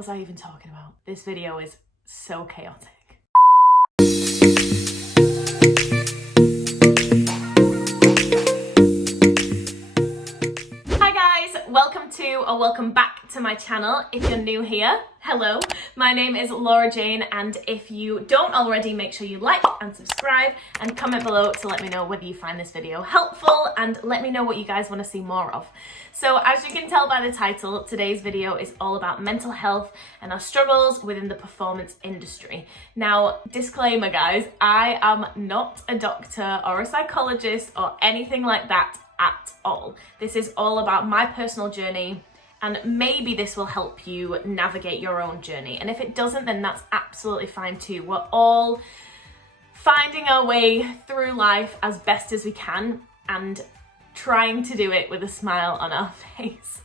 was I even talking about? This video is so chaotic. Welcome back to my channel. If you're new here, hello, my name is Laura Jane, and if you don't already, make sure you like and subscribe and comment below to let me know whether you find this video helpful, and let me know what you guys want to see more of. So as you can tell by the title, today's video is all about mental health and our struggles within the performance industry. Now, disclaimer guys, I am not a doctor or a psychologist or anything like that at all. This is all about my personal journey, and maybe this will help you navigate your own journey. And if it doesn't, then that's absolutely fine too. We're all finding our way through life as best as we can and trying to do it with a smile on our face.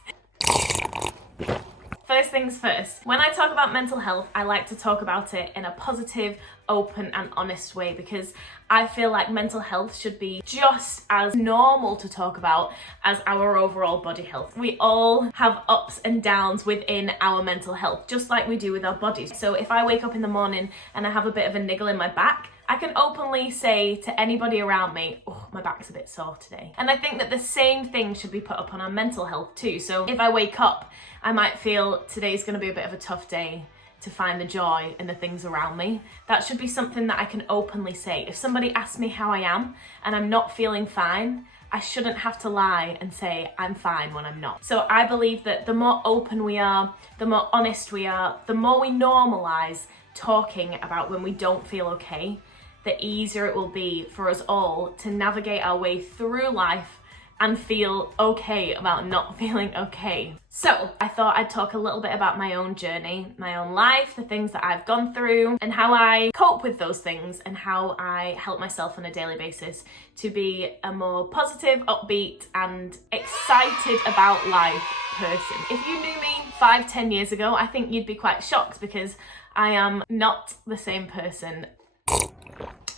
First things first, when I talk about mental health, I like to talk about it in a positive, open and honest way, because I feel like mental health should be just as normal to talk about as our overall body health. We all have ups and downs within our mental health, just like we do with our bodies. So if I wake up in the morning and I have a bit of a niggle in my back, I can openly say to anybody around me, oh, my back's a bit sore today. And I think that the same thing should be put up on our mental health too. So if I wake up, I might feel today's gonna be a bit of a tough day to find the joy in the things around me. That should be something that I can openly say. If somebody asks me how I am and I'm not feeling fine, I shouldn't have to lie and say I'm fine when I'm not. So I believe that the more open we are, the more honest we are, the more we normalize talking about when we don't feel okay, the easier it will be for us all to navigate our way through life and feel okay about not feeling okay. So I thought I'd talk a little bit about my own journey, my own life, the things that I've gone through and how I cope with those things, and how I help myself on a daily basis to be a more positive, upbeat and excited about life person. If you knew me 5-10 years ago, I think you'd be quite shocked, because I am not the same person.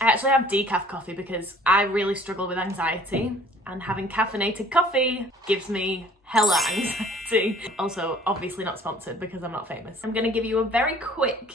I actually have decaf coffee because I really struggle with anxiety, and having caffeinated coffee gives me hella anxiety. Also, obviously not sponsored because I'm not famous. I'm gonna give you a very quick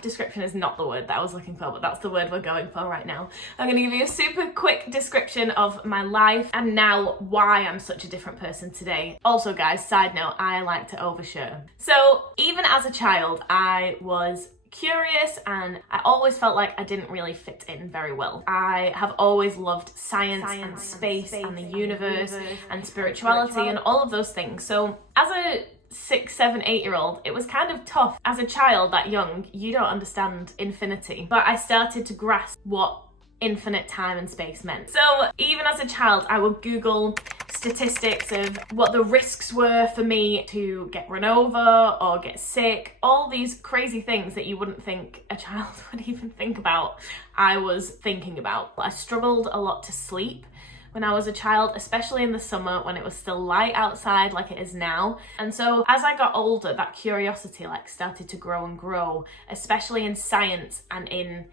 description is not the word that I was looking for, but that's the word we're going for right now. I'm gonna give you a super quick description of my life and now why I'm such a different person today. Also guys, side note, I like to overshare. So even as a child, I was curious and I always felt like I didn't really fit in very well. I have always loved science and space and the universe and spirituality and all of those things. So as a 6, 7, 8-year-old, it was kind of tough. As a child that young, you don't understand infinity, but I started to grasp what infinite time and space meant. So even as a child, I would Google statistics of what the risks were for me to get run over or get sick, all these crazy things that you wouldn't think a child would even think about, I was thinking about. I struggled a lot to sleep when I was a child, especially in the summer when it was still light outside like it is now. And so as I got older, that curiosity started to grow and grow, especially in science and in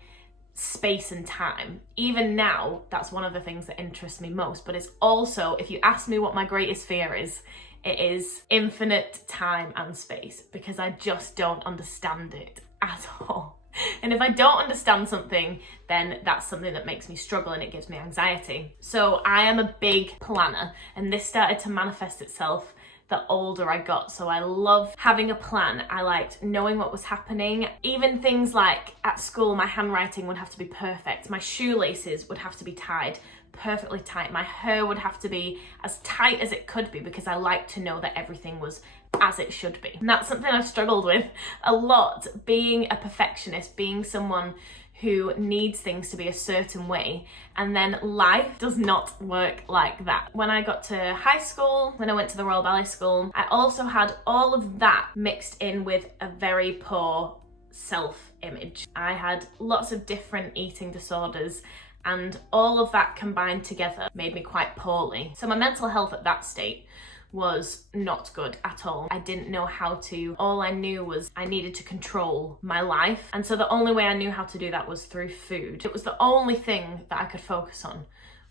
space and time. Even now, that's one of the things that interests me most, but it's also, if you ask me what my greatest fear is, it is infinite time and space, because I just don't understand it at all. And if I don't understand something, then that's something that makes me struggle and it gives me anxiety. So I am a big planner, and this started to manifest itself the older I got. So I love having a plan. I liked knowing what was happening. Even things like at school, my handwriting would have to be perfect. My shoelaces would have to be tied perfectly tight. My hair would have to be as tight as it could be, because I like to know that everything was as it should be. And that's something I've struggled with a lot, being a perfectionist, being someone who needs things to be a certain way, and then life does not work like that. When I got to high school, when I went to the Royal Ballet School, I also had all of that mixed in with a very poor self-image. I had lots of different eating disorders, and all of that combined together made me quite poorly. So my mental health at that state was not good at all. I didn't know how to. All I knew was I needed to control my life. And so the only way I knew how to do that was through food. It was the only thing that I could focus on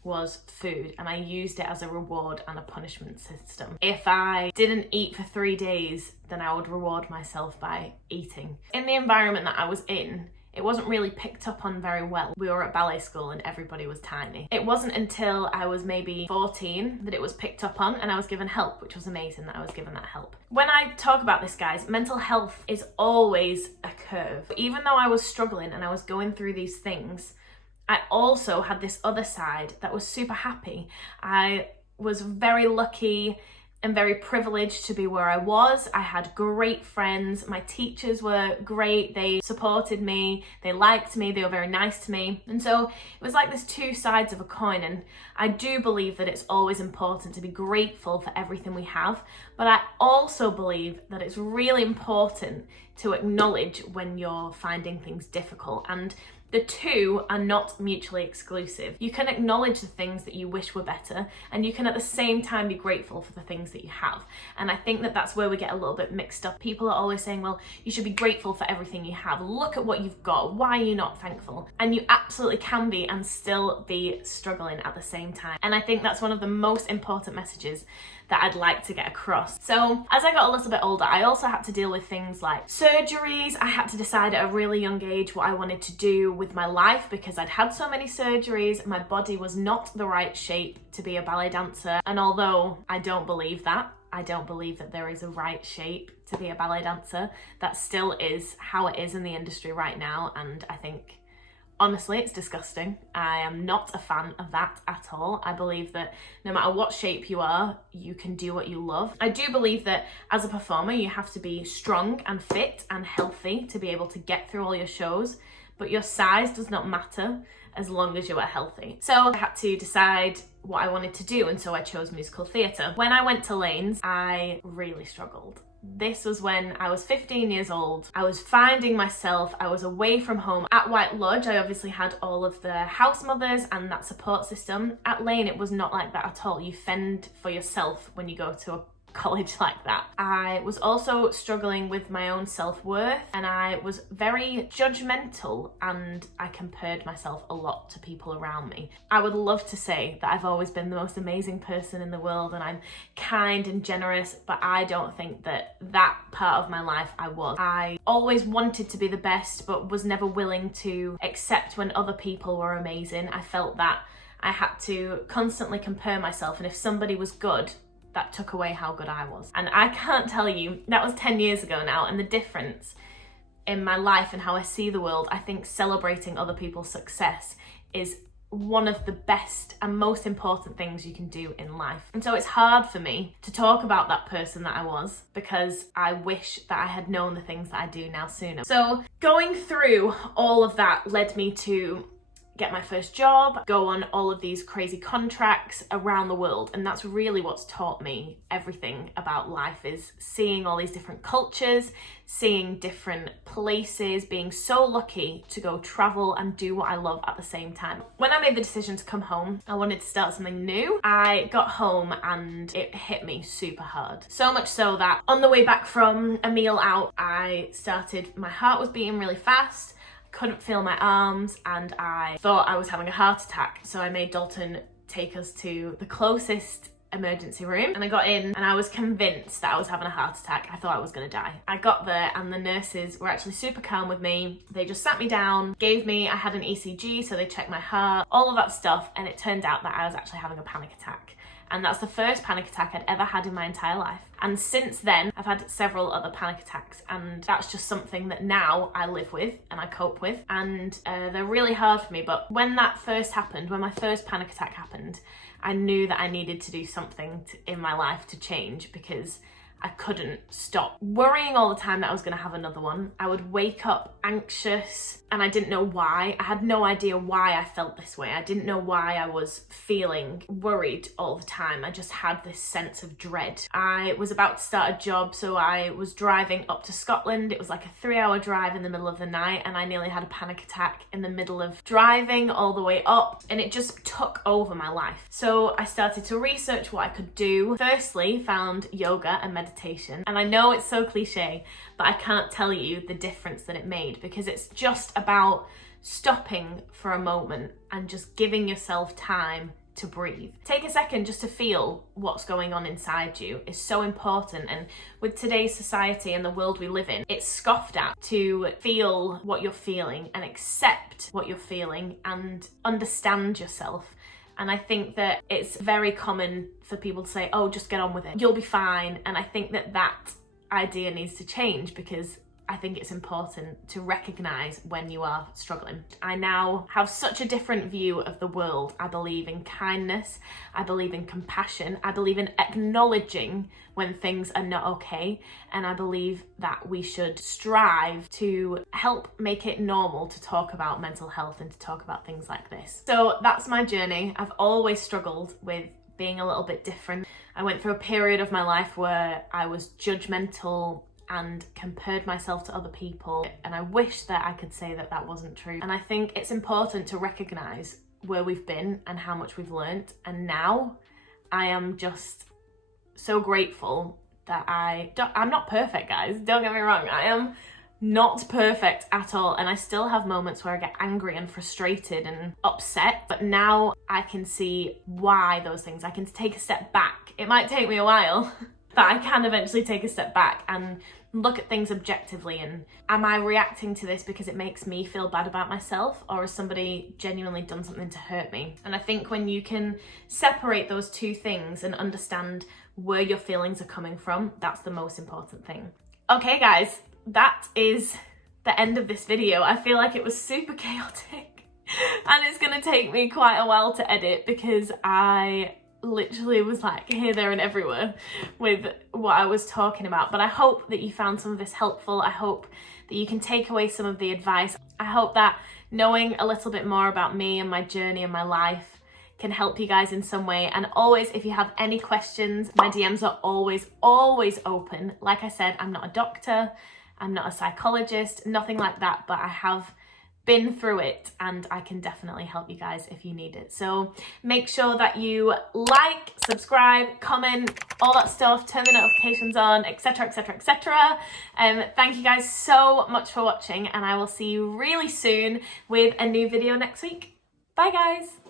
was food, and I used it as a reward and a punishment system. If I didn't eat for 3 days, then I would reward myself by eating. In the environment that I was in, it wasn't really picked up on very well. We were at ballet school and everybody was tiny. It wasn't until I was maybe 14 that it was picked up on, and I was given help, which was amazing that I was given that help. When I talk about this, guys, mental health is always a curve. Even though I was struggling and I was going through these things, I also had this other side that was super happy. I was very lucky and very privileged to be where I was. I had great friends. My teachers were great. They supported me. They liked me. They were very nice to me. And so it was like there's two sides of a coin. And I do believe that it's always important to be grateful for everything we have. But I also believe that it's really important to acknowledge when you're finding things difficult. And the two are not mutually exclusive. You can acknowledge the things that you wish were better, and you can at the same time be grateful for the things that you have. And I think that that's where we get a little bit mixed up. People are always saying, well, you should be grateful for everything you have. Look at what you've got. Why are you not thankful? And you absolutely can be and still be struggling at the same time. And I think that's one of the most important messages that I'd like to get across. So as I got a little bit older, I also had to deal with things like surgeries. I had to decide at a really young age what I wanted to do with my life because I'd had so many surgeries. My body was not the right shape to be a ballet dancer. And although I don't believe that, I don't believe that there is a right shape to be a ballet dancer, that still is how it is in the industry right now. And I think, honestly, it's disgusting. I am not a fan of that at all. I believe that no matter what shape you are, you can do what you love. I do believe that as a performer, you have to be strong and fit and healthy to be able to get through all your shows, but your size does not matter as long as you are healthy. So I had to decide what I wanted to do, and so I chose musical theatre. When I went to Lanes, I really struggled. This was when I was 15 years old. I was finding myself, I was away from home. At White Lodge, I obviously had all of the house mothers and that support system. At Lane, it was not like that at all. You fend for yourself when you go to a college like that. I was also struggling with my own self-worth, and I was very judgmental, and I compared myself a lot to people around me. I would love to say that I've always been the most amazing person in the world and I'm kind and generous, but I don't think that that part of my life I was. I always wanted to be the best, but was never willing to accept when other people were amazing. I felt that I had to constantly compare myself, and if somebody was good, that took away how good I was. And I can't tell you, that was 10 years ago now, and the difference in my life and how I see the world, I think celebrating other people's success is one of the best and most important things you can do in life. And so it's hard for me to talk about that person that I was, because I wish that I had known the things that I do now sooner. So going through all of that led me to get my first job, go on all of these crazy contracts around the world. And that's really what's taught me everything about life, is seeing all these different cultures, seeing different places, being so lucky to go travel and do what I love at the same time. When I made the decision to come home, I wanted to start something new. I got home and it hit me super hard. So much so that on the way back from a meal out, my heart was beating really fast. Couldn't feel my arms, and I thought I was having a heart attack. So I made Dalton take us to the closest emergency room, and I got in and I was convinced that I was having a heart attack. I thought I was gonna die. I got there and the nurses were actually super calm with me. They just sat me down, I had an ECG, so they checked my heart, all of that stuff, and it turned out that I was actually having a panic attack. And that's the first panic attack I'd ever had in my entire life. And since then, I've had several other panic attacks, and that's just something that now I live with and I cope with. And they're really hard for me. But when that first happened, when my first panic attack happened, I knew that I needed to do something in my life to change, because I couldn't stop worrying all the time that I was going to have another one. I would wake up anxious and I didn't know why. I had no idea why I felt this way. I didn't know why I was feeling worried all the time. I just had this sense of dread. I was about to start a job, so I was driving up to Scotland. It was like a 3-hour drive in the middle of the night, and I nearly had a panic attack in the middle of driving all the way up, and it just took over my life. So I started to research what I could do. Firstly, found yoga and meditation. And I know it's so cliche, but I can't tell you the difference that it made, because it's just about stopping for a moment and just giving yourself time to breathe. Take a second just to feel what's going on inside you is so important. And with today's society and the world we live in, it's scoffed at to feel what you're feeling and accept what you're feeling and understand yourself. And I think that it's very common for people to say, oh, just get on with it, you'll be fine. And I think that that idea needs to change, because I think it's important to recognise when you are struggling. I now have such a different view of the world. I believe in kindness, I believe in compassion, I believe in acknowledging when things are not okay, and I believe that we should strive to help make it normal to talk about mental health and to talk about things like this. So that's my journey. I've always struggled with being a little bit different. I went through a period of my life where I was judgmental and compared myself to other people, and I wish that I could say that that wasn't true. And I think it's important to recognise where we've been and how much we've learnt, and now I am just so grateful that I'm not perfect, guys, don't get me wrong, I am not perfect at all, and I still have moments where I get angry and frustrated and upset, but now I can see why those things, I can take a step back. It might take me a while, but I can eventually take a step back and look at things objectively, and am I reacting to this because it makes me feel bad about myself, or has somebody genuinely done something to hurt me? And I think when you can separate those two things and understand where your feelings are coming from, that's the most important thing. Okay guys, that is the end of this video. I feel like it was super chaotic and it's gonna take me quite a while to edit, because I literally was like here, there and everywhere with what I was talking about. But I hope that you found some of this helpful. I hope that you can take away some of the advice. I hope that knowing a little bit more about me and my journey and my life can help you guys in some way. And always, if you have any questions, my DMs are always open. Like I said, I'm not a doctor, I'm not a psychologist, nothing like that, but I have been through it and I can definitely help you guys if you need it. So make sure that you like, subscribe, comment, all that stuff, turn the notifications on, etc, etc, etc. Thank you guys so much for watching, and I will see you really soon with a new video next week. Bye guys.